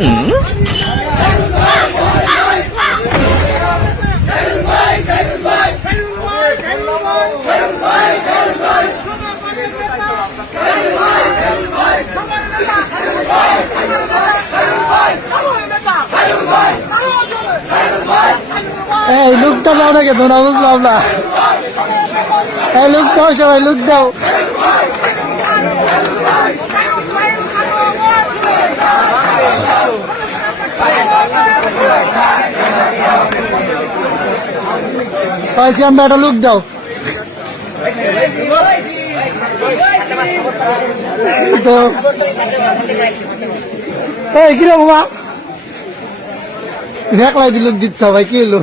এই লুকটা দাও না কেন, না বুঝলাম না। এই লুক দাও, সবাই লুক দাও। পাইছি আমরা, একটা লুক দাও। এই কিরকম দেখলাই দিল দিচ্ছ ভাই, কি হলো?